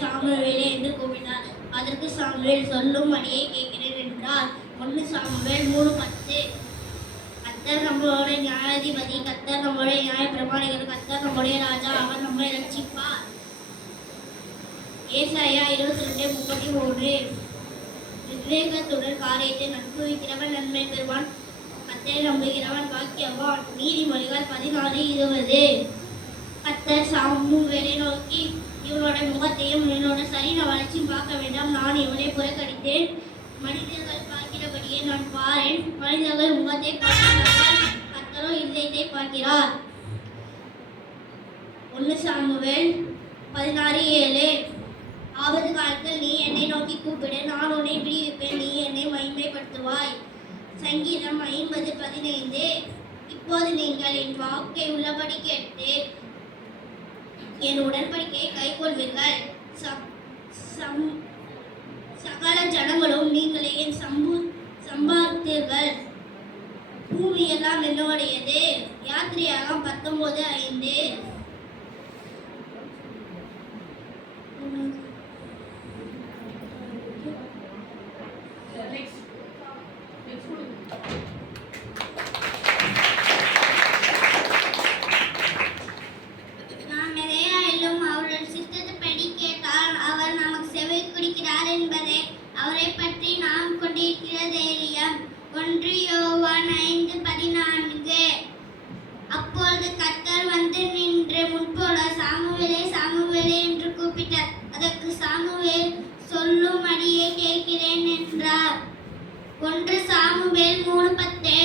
சாமுவேலே என்று கூப்பிட்டார். அதற்கு சாமுவேல் சொல்லும்படியே கேட்கிறேன் என்றார். 1 சாமுவேல் 3:10. கர்த்தர் நம்மளுடைய நியாயாதிபதி, கர்த்தர் நம்முடைய நியாய பிரமாணிகள், கர்த்தர் நம்முடைய ராஜா, அவர் நம்மை ரட்சிப்பார். ஏசாயா 22:33. விவேகத்துடன் காரியத்தை நம்புகிறவன் நன்மை பெறுவான், கர்த்தரை நம்புகிறவன் பாக்கியவான். நீதிமொழிகள் 16:20. கர்த்தர் சாமுவேலை நோக்கி, இவனோட முகத்தையும் இவனோட சரீர வளர்ச்சியும் பார்க்க வேண்டாம், நான் இவனை புறக்கணித்தேன். மனிதர்கள் பார்க்கிறபடியே நான் பாரேன். மனிதர்கள் முகத்தை பார்க்கிறார்கள், கர்த்தரோ இதயத்தை பார்க்கிறார். 1 சாமுவேல் 16:7. ஆபத்து காலத்தில் நீ என்னை நோக்கி கூப்பிடு, நான் உன்னை விடுவிப்பேன், நீ என்னை மகிமைப்படுத்துவாய். சங்கீதம் 50:15. இப்போது நீங்கள் என் வாக்கை உள்ளபடி கேட்டு என் உடன்படிக்கையை கைக்கொள்வீர்கள். சகல ஜனங்களும் நீங்களே என் சம்பாதித்தீர்கள், பூமியெல்லாம் என்னுடையது. யாத்திரையாகம் 19:5. நாம் எதையாயிலும் அவருடைய சித்தத்தைப்படி கேட்டால் அவர் நமக்கு செவி கொடுக்கிறார் என்பதை அவரை பற்றி நாம் கொண்டிருக்கிற தைரியம். 1 யோவான் 5:14. அப்பொழுது கர்த்தர் வந்து நின்று முன்போல சாமுவேலே சாமுவேலே என்று கூப்பிட்டார். அதற்கு சாமுவேல் சொல்லும்படியே கேட்கிறேன் என்றார். 1 சாமுவேல் 3:10.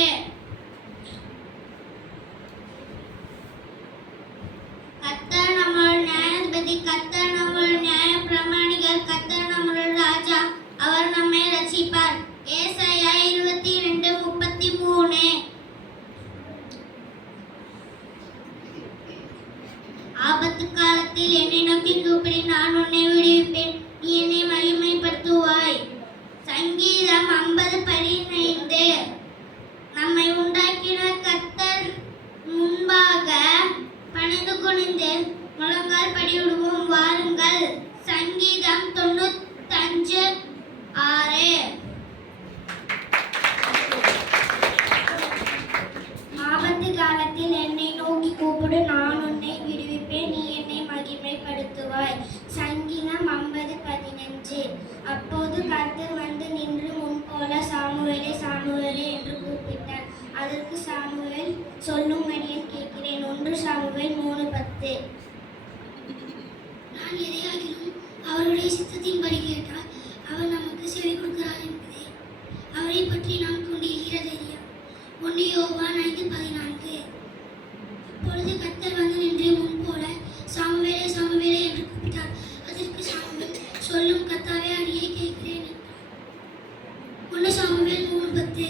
கர்த்தர் நம்முடைய நியாயாதிபதி, கர்த்தர் நம்முடைய நியாய பிரமாணிகள், கர்த்தர் நம்முடைய ராஜா, அவர் நம்மை ரட்சிப்பார். ஏசாயா 22:33. ஆபத்து காலத்தில் என்னை நோக்கி கூப்பிடு, நான் உன்னை விடுவிப்பேன், நீ என்னை மகிமைப்படுத்துவாய். சங்கீதம் 50:15. நம்மை உண்டாக்கின கர்த்தர் முன்பாக பணிந்து குனிந்து முழங்கால் படியிடுவோம் வாருங்கள். சங்கீதம் 95:6. ஆபத்து காலத்தில் என்னை நோக்கி கூப்பிடு, நான் உன்னை விடுவிப்பேன், நீ என்னை மகிமைப்படுத்துவாய். சங்கீதம் 50:15. அப்போது கர்த்தர் வந்து நின்று முன்போல சாமுவேலே சாமுவேலே என்று கூப்பிட்டார். அதற்கு சாமுவேல் சொல்லும்படியே கேட்கிறேன். 1 சாமுவேல் 3:10. நான் எதையாகிலும் அவருடைய சித்தத்தின்படி கேட்டால் அவர் நமக்கு செவி கொடுக்கிறார் என்பதே அவரை பற்றி நாம் கொண்டிருக்கிற தைரியம். 1 யோவான் 5:14. அப்பொழுது கர்த்தர் வந்து நின்று முன்போல சாமுவேலே சாமுவேலே என்று கூப்பிட்டார். அதற்கு சாமுவேல் சொல்லும் கர்த்தாவே அடியே கேட்கிறேன் என்றார். 1 சாமுவேல் 3:10.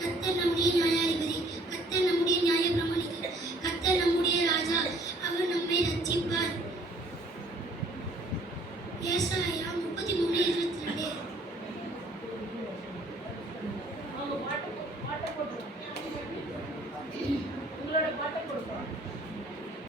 கர்த்தர் நம்முடைய நியாயாதிபதி, கர்த்தர் நம்முடைய நியாய பிரமாணிகள், கர்த்தர் நம்முடைய ராஜா, அவர் நம்மை ரட்சிப்பார். ஏசாயா 33:22.